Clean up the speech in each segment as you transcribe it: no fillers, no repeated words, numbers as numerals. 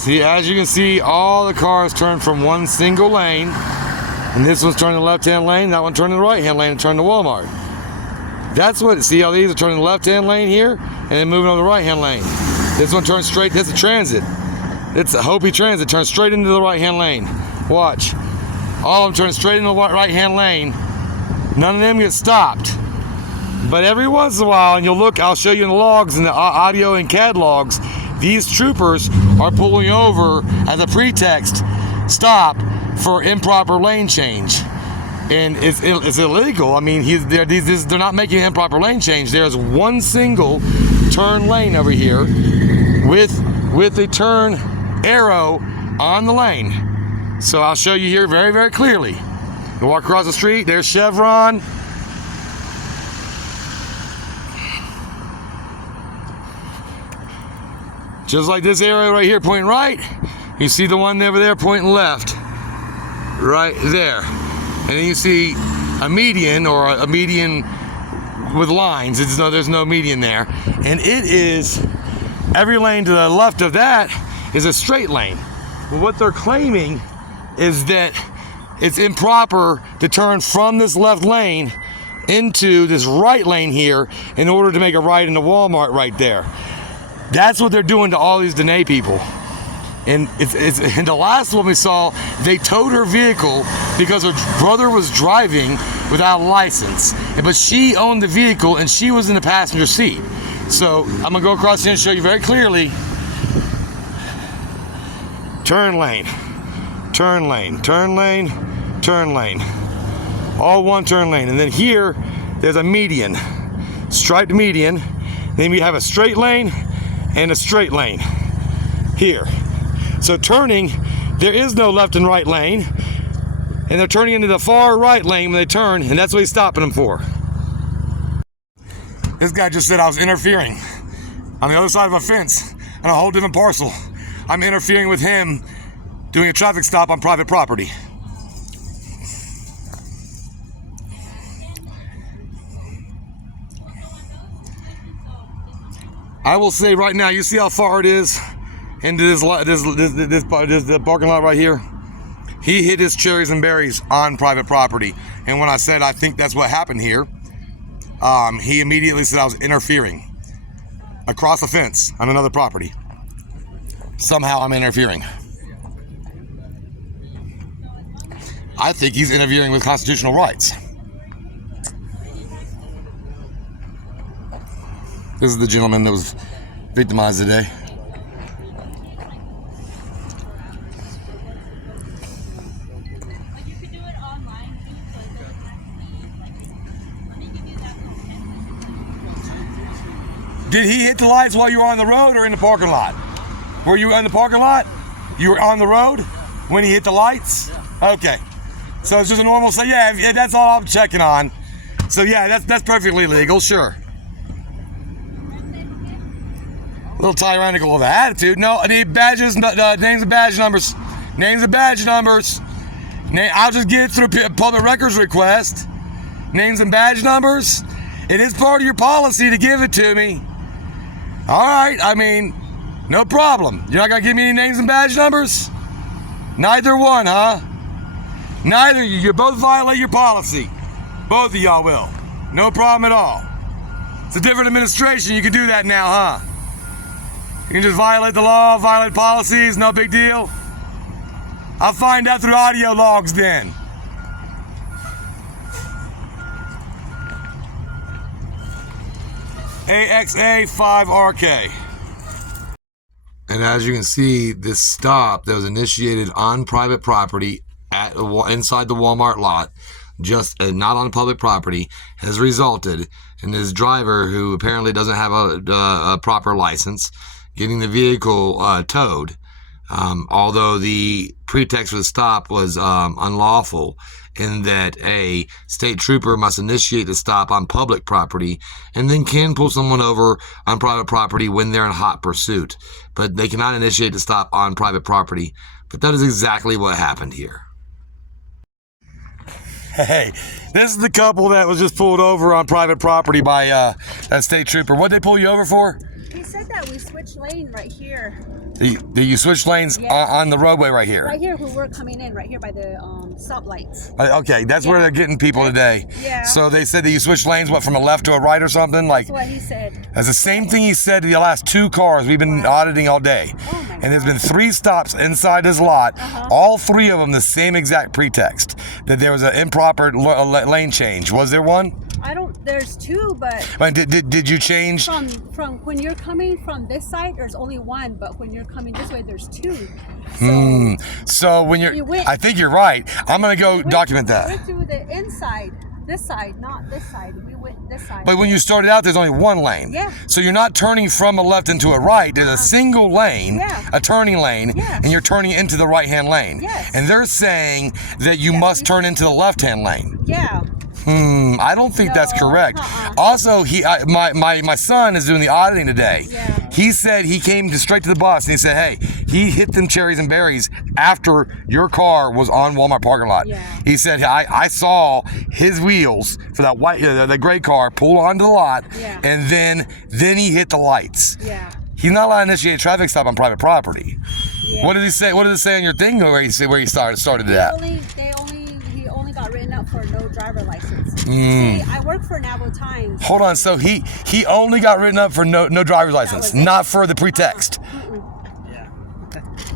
See, as you can see, all the cars turn from one single lane, and this one's turning the left-hand lane, that one turning the right-hand lane and turning to Walmart. That's what, see how these are turning the left-hand lane here, and then moving on the right-hand lane. This one turns straight, that's a transit. It's a Hopi Transit, turns straight into the right-hand lane. Watch. All of them turn straight into the right-hand lane. None of them get stopped. But every once in a while, and you'll look, I'll show you in the logs, in the audio and CAD logs, these troopers are pulling over as a pretext stop for improper lane change. And it's illegal. I mean, they're not making an improper lane change. There's one single turn lane over here with a turn arrow on the lane. So I'll show you here very, very clearly. You walk across the street, there's Chevron. Just like this arrow right here pointing right, you see the one over there pointing left, right there. And then you see a median, or a median with lines. There's no median there. And it is, every lane to the left of that is a straight lane. But what they're claiming is that it's improper to turn from this left lane into this right lane here in order to make a right into Walmart right there. That's what they're doing to all these Dine people. And in the last one we saw, they towed her vehicle because her brother was driving without a license. But she owned the vehicle and she was in the passenger seat. So I'm gonna go across here and show you very clearly. Turn lane, turn lane, turn lane, turn lane. All one turn lane. And then here, there's a median, striped median. Then we have a straight lane and a straight lane here. So turning, there is no left and right lane, and they're turning into the far right lane when they turn, and that's what he's stopping them for. This guy just said I was interfering on the other side of a fence on a whole different parcel. I'm interfering with him doing a traffic stop on private property. I will say right now, you see how far it is into this parking lot right here? He hit his cherries and berries on private property. And when I said I think that's what happened here, he immediately said I was interfering across a fence on another property. Somehow I'm interfering. I think he's interfering with constitutional rights. This is the gentleman that was victimized today. Did he hit the lights while you were on the road or in the parking lot? Were you in the parking lot? You were on the road when he hit the lights? Okay. So it's just a normal, so yeah, that's all I'm checking on. So yeah, that's perfectly legal, sure. A little tyrannical of an attitude. No, I need badges, names and badge numbers. Names and badge numbers. I'll just get it through public records request. Names and badge numbers. It is part of your policy to give it to me. All right, I mean, no problem. You're not gonna give me any names and badge numbers? Neither one, huh? Neither. You both violate your policy. Both of y'all will. No problem at all. It's a different administration. You can do that now, huh? You can just violate the law, violate policies, no big deal. I'll find out through audio logs then. AXA5RK. And as you can see, this stop that was initiated on private property inside the Walmart lot, just not on public property, has resulted in this driver, who apparently doesn't have a proper license, getting the vehicle towed. Although the pretext for the stop was unlawful, in that a state trooper must initiate the stop on public property and then can pull someone over on private property when they're in hot pursuit. But they cannot initiate the stop on private property. But that is exactly what happened here. Hey, this is the couple that was just pulled over on private property by that state trooper. What'd they pull you over for? He said that we switched lane right here. You switched lanes on the roadway right here. Right here, where we're coming in, right here by the stoplights. Okay, that's where they're getting people today. Yeah. So they said that you switched lanes, what, from a left to a right or something? Like, that's what he said. That's the same thing he said to the last 2 cars we've been auditing all day. Oh my and there's been 3 stops inside his lot. All 3 of them the same exact pretext, that there was an improper lane change. Was there one? There's 2, but did you change from when you're coming from this side? There's only 1, but when you're coming this way, there's 2. So when I think you're right. I'm gonna go document that. We went through the inside, this side, not this side. We went this side. But when you started out, there's only 1 lane. Yeah. So you're not turning from a left into a right. There's a single lane, a turning lane, and you're turning into the right-hand lane. Yes. And they're saying that you must turn into the left-hand lane. Yeah. I don't think that's correct. Also, my son is doing the auditing today. Yeah. He said he came straight to the bus and he said, hey, he hit them cherries and berries after your car was on Walmart parking lot. Yeah. He said, I saw his wheels for that white, the gray car pull onto the lot, and then he hit the lights. Yeah. He's not allowed to initiate a traffic stop on private property. Yeah. What did he say? What did it say on your thing where he started that? He only got written up for no driver license. See, I work for Navajo Times. Hold on, so he only got written up for no driver's license, not for the pretext.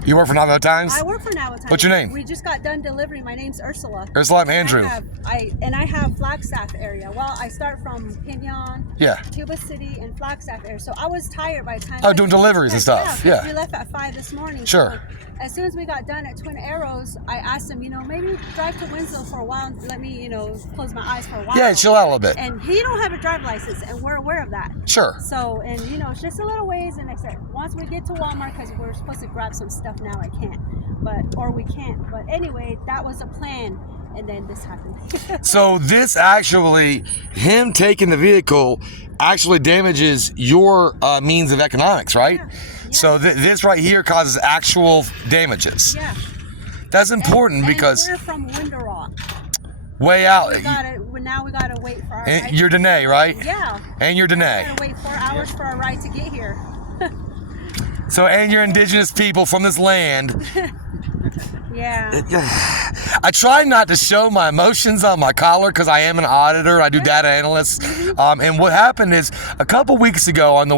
You work for Navajo Times? I work for Navajo Times. What's your name? We just got done delivering. My name's Ursula. Ursula, I'm Andrew. I have Flagstaff area. Well, I start from Pinon, Cuba City, and Flagstaff area. So I was tired by the time. Doing deliveries and stuff. Yeah. We left at 5 this morning. Sure. So as soon as we got done at Twin Arrows, I asked him, maybe drive to Winslow for a while and let me, close my eyes for a while. Yeah, chill out a little bit. And he don't have a driver's license, and we're aware of that. Sure. So, and it's just a little ways, and I said, once we get to Walmart, because we're supposed to grab some stuff now, I can't. Or we can't. But anyway, that was a plan, and then this happened. So this actually, him taking the vehicle actually damages your means of economics, right? Yeah. So this right here causes actual damages. Yeah. That's important because we're from Window Rock. Way out. Now we gotta wait for our ride. You're Dine, right? Yeah. And you're Dine. We gotta wait 4 hours for our ride to get here. So, and you're indigenous people from this land. Yeah. I try not to show my emotions on my collar because I am an auditor. I do data analysts. And what happened is a couple weeks ago on the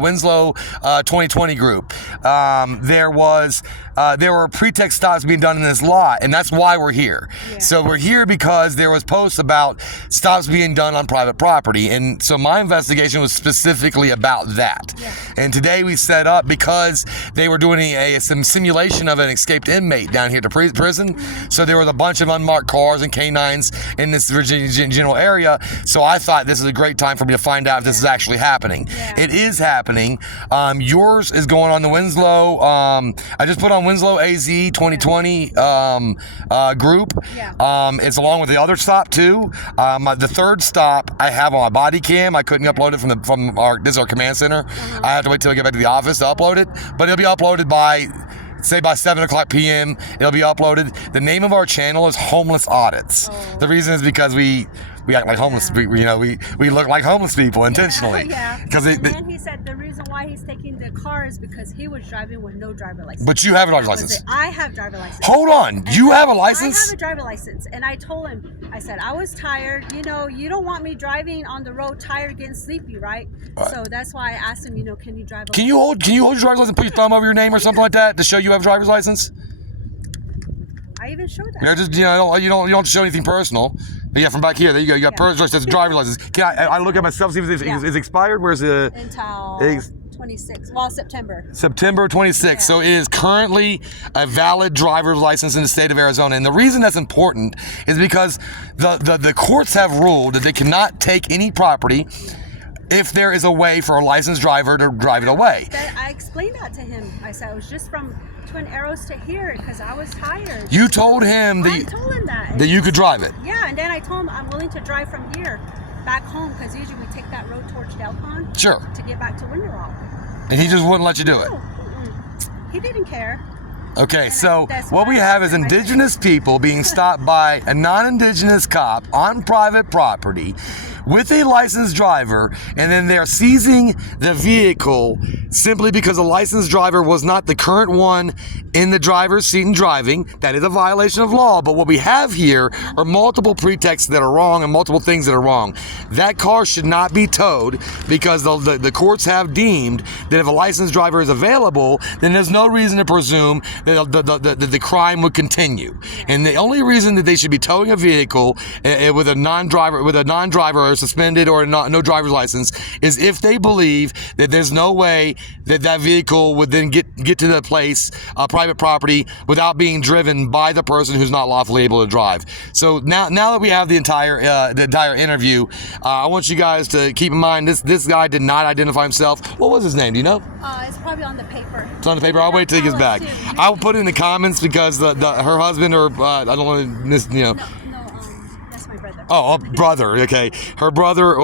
Winslow 2020 group, there were pretext stops being done in this lot, and that's why we're here. Yeah. So we're here because there was posts about stops being done on private property, and so my investigation was specifically about that. Yeah. And today we set up because they were doing some simulation of an escaped inmate down here to prison. So there was a bunch of unmarked cars and canines in this Virginia general area. So I thought this is a great time for me to find out if this is actually happening. Yeah. It is happening. Yours is going on the Winslow. I just put on Winslow AZ 2020 group. Yeah. It's along with the other stop too. The third stop I have on my body cam. I couldn't upload it from our command center. I have to wait till I get back to the office to upload it, but it'll be uploaded by 7 o'clock p.m. It'll be uploaded. The name of our channel is Homeless Audits. Oh. The reason is because we act like homeless. We look like homeless people intentionally. Yeah. And then he said the reason why he's taking the car is because he was driving with no driver license. But you have a driver's license. I have driver license. Hold on, you have a license? I have a driver license, and I told him, I said I was tired. You don't want me driving on the road tired, getting sleepy, right? So that's why I asked him, can you drive? Can you hold your driver's license and put your thumb over your name or something like that to show you have a driver's license? I even showed that. Yeah, just you don't have to show anything personal. Yeah, from back here, there you go. You got personal license, driver's license. Can I look at myself, see if it's expired? Where's the until 26? Well, September. September 26th. Yeah. So it is currently a valid driver's license in the state of Arizona. And the reason that's important is because the courts have ruled that they cannot take any property if there is a way for a licensed driver to drive it away. I explained that to him. I said it was just from Twin Arrows to here because I was tired. You told him that you could drive it. Yeah, and then I told him I'm willing to drive from here back home because usually we take that road towards Delcon. Sure. To get back to Window Rock. And he just wouldn't let you do it. He didn't care. Okay, so what we have is indigenous people being stopped by a non-indigenous cop on private property with a licensed driver, and then they're seizing the vehicle simply because the licensed driver was not the current one in the driver's seat and driving. That is a violation of law. But what we have here are multiple pretexts that are wrong and multiple things that are wrong. That car should not be towed because the courts have deemed that if a licensed driver is available, then there's no reason to presume that the crime would continue. And the only reason that they should be towing a vehicle with a non-driver or suspended or no driver's license is if they believe that there's no way that vehicle would then get to the place, private property, without being driven by the person who's not lawfully able to drive. So now that we have the entire interview, I want you guys to keep in mind this guy did not identify himself. What was his name? Do you know? It's probably on the paper. It's on the paper. I'll wait till he gets back. I will put it in the comments because her husband or I don't want to miss, you know. No, that's my brother. Oh, brother. Okay, her brother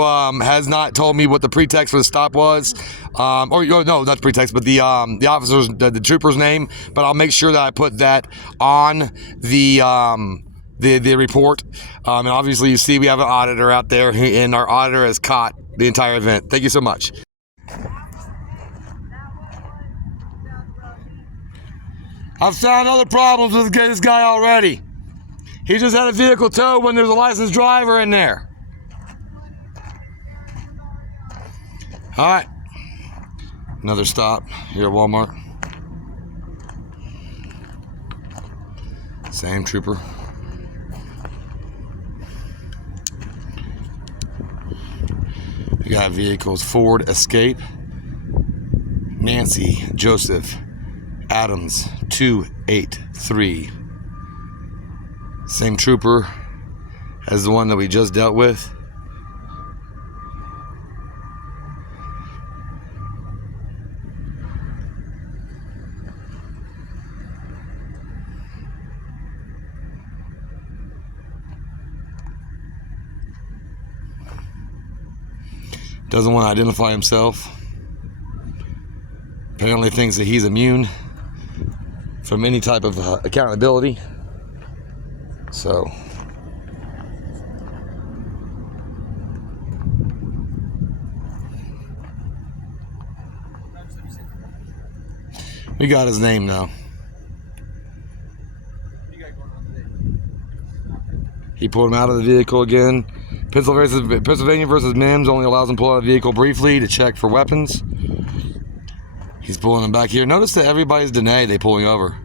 has not told me what the pretext for the stop was, no, not the pretext, but the officer's, the trooper's name. But I'll make sure that I put that on the report. And obviously, you see, we have an auditor out there, and our auditor has caught the entire event. Thank you so much. I've found other problems with this guy already. He just had a vehicle towed when there's a licensed driver in there. All right. Another stop here at Walmart. Same trooper. We got vehicles: Ford Escape, Nancy Joseph Adams 283. Same trooper as the one that we just dealt with. Doesn't want to identify himself. Apparently thinks that he's immune from any type of accountability. So we got his name now. He pulled him out of the vehicle again. Pennsylvania versus Mims only allows him to pull out of the vehicle briefly to check for weapons. He's pulling him back here. Notice that everybody's denied they pulling over.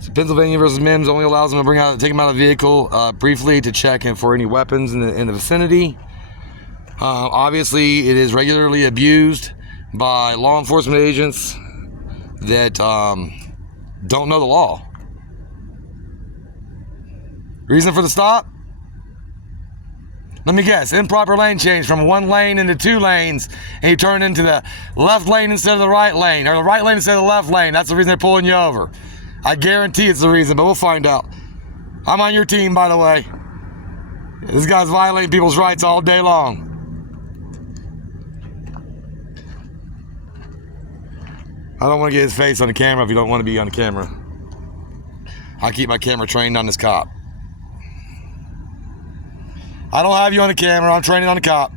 So Pennsylvania versus Mims only allows him to take him out of the vehicle briefly to check for any weapons in the vicinity. Obviously, it is regularly abused by law enforcement agents that don't know the law. Reason for the stop? Let me guess, improper lane change from one lane into two lanes, and you turn into the left lane instead of the right lane, or the right lane instead of the left lane. That's the reason they're pulling you over. I guarantee it's the reason, but we'll find out. I'm on your team, by the way. This guy's violating people's rights all day long. I don't want to get his face on the camera if you don't want to be on the camera. I keep my camera trained on this cop. I don't have you on the camera. I'm training on the cop.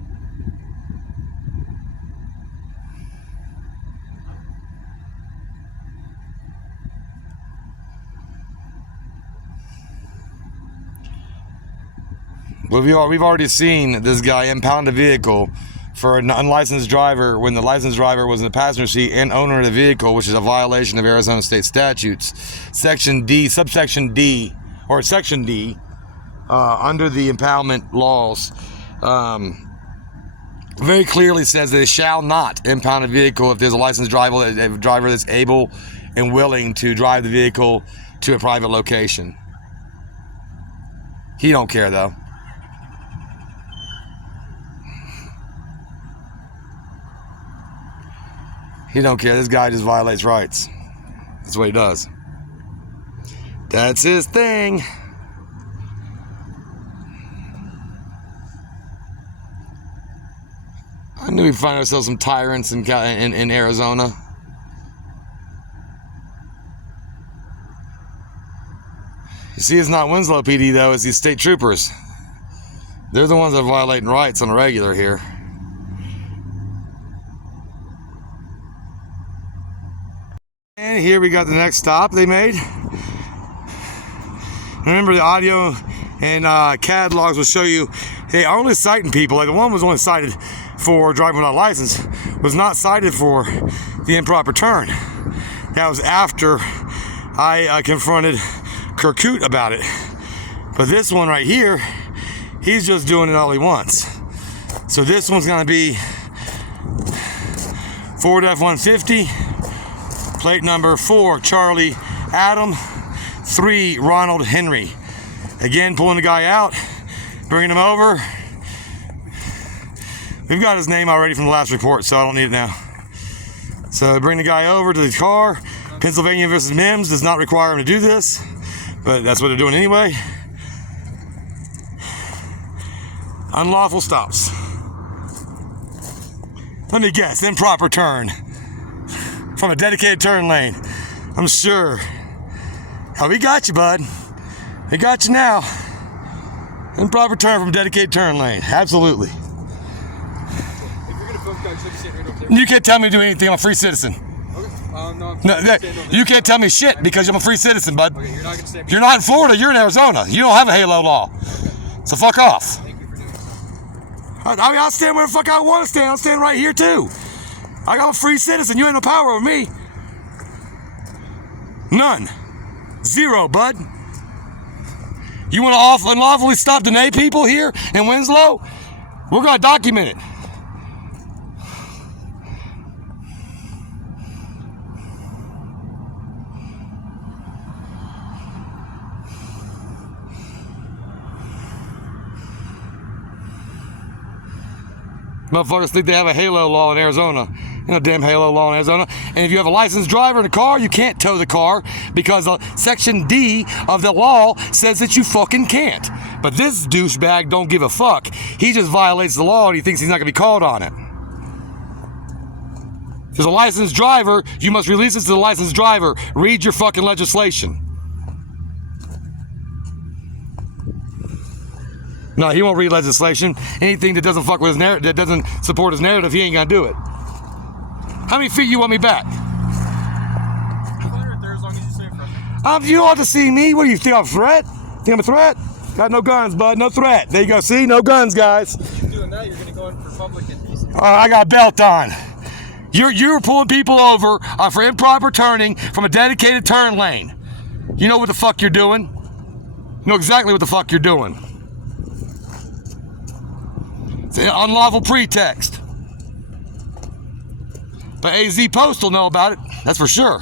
Well, we've already seen this guy impound a vehicle for an unlicensed driver when the licensed driver was in the passenger seat and owner of the vehicle, which is a violation of Arizona state statutes. Section D, subsection D, or section D, under the impoundment laws, very clearly says that it shall not impound a vehicle if there's a licensed driver that's able and willing to drive the vehicle to a private location. He don't care though. He don't care. This guy just violates rights. That's what he does. That's his thing. I knew we'd find ourselves some tyrants in Arizona. You see, it's not Winslow PD though, it's these state troopers. They're the ones that are violating rights on the regular here. And here we got the next stop they made. Remember, the audio and CAD logs will show you they are only citing people. Like the one was only cited for driving without license, was not cited for the improper turn. That was after I confronted Curcutte about it. But this one right here, he's just doing it all he wants. So this one's gonna be Ford F-150, plate number 4 Charlie Adam, 3 Ronald Henry. Again, pulling the guy out, bringing him over. We've got his name already from the last report, so I don't need it now. So bring the guy over to the car. Pennsylvania versus Mims does not require him to do this, but that's what they're doing anyway. Unlawful stops. Let me guess, improper turn from a dedicated turn lane. I'm sure. Oh, we got you, bud. We got you now. Improper turn from dedicated turn lane. Absolutely. You can't tell me to do anything. I'm a free citizen. You can't tell me shit because I'm a free citizen, bud. Okay, you're not gonna stay. You're not in Florida. You're in Arizona. You don't have a halo law. Okay. So fuck off. Thank you for doing so. I mean, I'll stand where the fuck I want to stand. I'll stand right here too. I'm a free citizen. You ain't no power over me. None. Zero, bud. You want to unlawfully stop Dine people here in Winslow? We're gonna document it. Motherfuckers think they have a halo law in Arizona. You know, damn halo law in Arizona. And if you have a licensed driver in a car, you can't tow the car because Section D of the law says that you fucking can't. But this douchebag don't give a fuck. He just violates the law and he thinks he's not gonna be called on it. If there's a licensed driver, you must release it to the licensed driver. Read your fucking legislation. No, he won't read legislation. Anything that doesn't fuck with his narrative, that doesn't support his narrative, he ain't gonna do it. How many feet you want me back? You don't have to see me. What do you think, I'm a threat? Think I'm a threat? Got no guns, bud. No threat. There you go. See, no guns, guys. If you're doing that, you're gonna go in for public indecent. I got a belt on. You're pulling people over for improper turning from a dedicated turn lane. You know what the fuck you're doing. You know exactly what the fuck you're doing. It's an unlawful pretext. But AZ Post will know about it, that's for sure.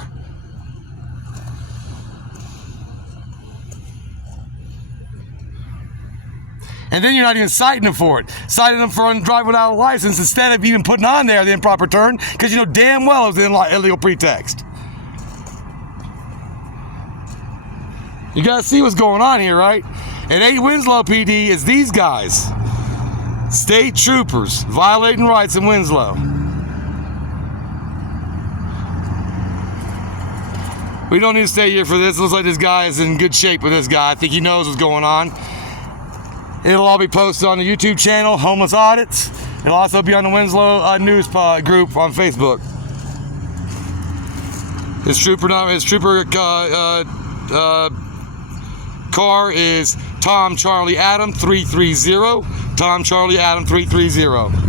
And then you're not even citing them for it. Citing them for driving without a license instead of even putting on there the improper turn, because you know damn well it's an illegal pretext. You guys see what's going on here, right? It ain't Winslow PD, it's these guys. State troopers violating rights in Winslow. We don't need to stay here for this. Looks like this guy is in good shape with this guy. I think he knows what's going on. It'll all be posted on the YouTube channel, Homeless Audits. It'll also be on the Winslow news group on Facebook. His trooper car is Tom Charlie Adam 330. Tom Charlie Adam 330.